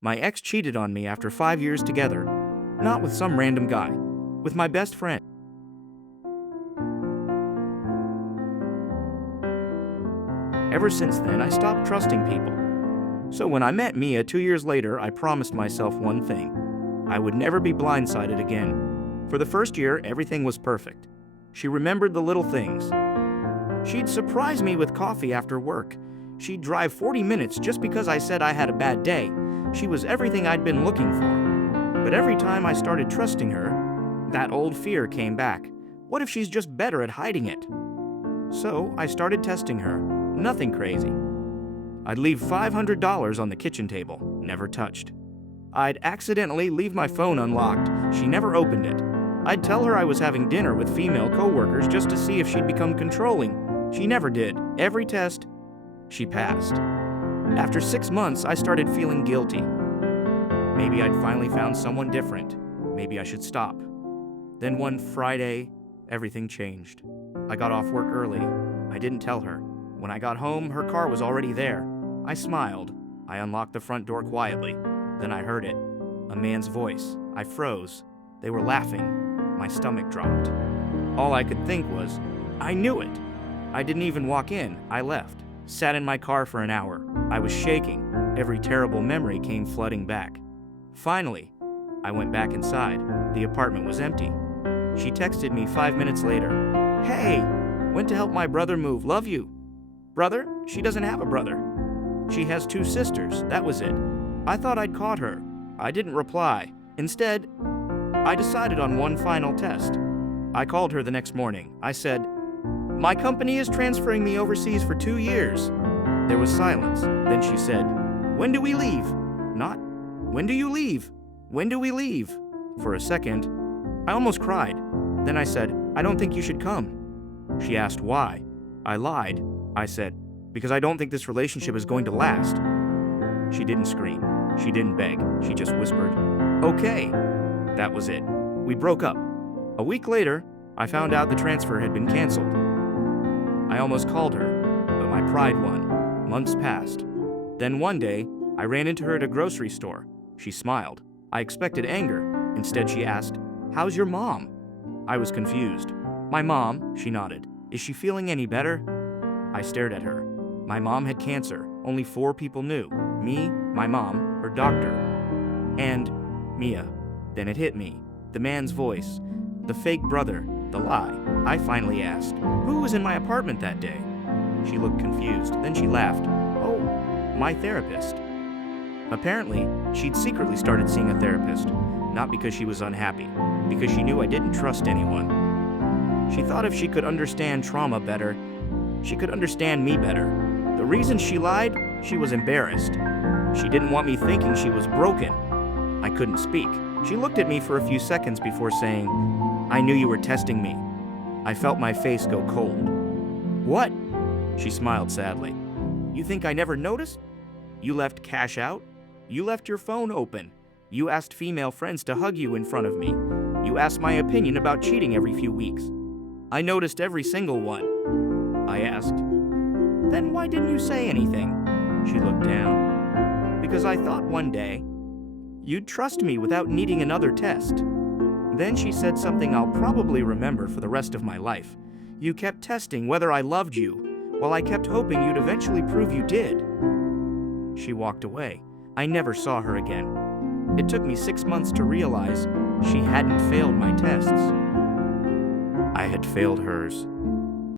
My ex cheated on me after 5 years together. Not with some random guy. With my best friend. Ever since then, I stopped trusting people. So when I met Mia 2 years later, I promised myself one thing. I would never be blindsided again. For the first year, everything was perfect. She remembered the little things. She'd surprise me with coffee after work. She'd drive 40 minutes just because I said I had a bad day. She was everything I'd been looking for. But every time I started trusting her, that old fear came back. What if she's just better at hiding it? So I started testing her. Nothing crazy. I'd leave $500 on the kitchen table, never touched. I'd accidentally leave my phone unlocked. She never opened it. I'd tell her I was having dinner with female coworkers just to see if she'd become controlling. She never did. Every test, she passed. After 6 months, I started feeling guilty. Maybe I'd finally found someone different. Maybe I should stop. Then one Friday, everything changed. I got off work early. I didn't tell her. When I got home, her car was already there. I smiled. I unlocked the front door quietly. Then I heard it. A man's voice. I froze. They were laughing. My stomach dropped. All I could think was, I knew it. I didn't even walk in. I left. Sat in my car for an hour. I was shaking. Every terrible memory came flooding back. Finally, I went back inside. The apartment was empty. She texted me 5 minutes later. Hey, went to help my brother move. Love you. Brother? She doesn't have a brother. She has 2 sisters. That was it. I thought I'd caught her. I didn't reply. Instead, I decided on one final test. I called her the next morning. I said, my company is transferring me overseas for 2 years. There was silence. Then she said, when do we leave? Not, when do you leave? When do we leave? For a second, I almost cried. Then I said, I don't think you should come. She asked why. I lied. I said, because I don't think this relationship is going to last. She didn't scream. She didn't beg. She just whispered, okay. That was it. We broke up. A week later, I found out the transfer had been canceled. I almost called her, but my pride won. Months passed. Then one day, I ran into her at a grocery store. She smiled. I expected anger. Instead, she asked, how's your mom? I was confused. My mom, she nodded. Is she feeling any better? I stared at her. My mom had cancer. Only 4 people knew. Me, my mom, her doctor, and Mia. Then it hit me. The man's voice. The fake brother. The lie. I finally asked, who was in my apartment that day? She looked confused. Then she laughed. Oh, my therapist. Apparently, she'd secretly started seeing a therapist. Not because she was unhappy. Because she knew I didn't trust anyone. She thought if she could understand trauma better, she could understand me better. The reason she lied, she was embarrassed. She didn't want me thinking she was broken. I couldn't speak. She looked at me for a few seconds before saying, I knew you were testing me. I felt my face go cold. What? She smiled sadly. You think I never noticed? You left cash out? You left your phone open. You asked female friends to hug you in front of me. You asked my opinion about cheating every few weeks. I noticed every single one. I asked, then why didn't you say anything? She looked down. Because I thought one day, you'd trust me without needing another test. Then she said something I'll probably remember for the rest of my life. You kept testing whether I loved you, while I kept hoping you'd eventually prove you did. She walked away. I never saw her again. It took me 6 months to realize she hadn't failed my tests. I had failed hers.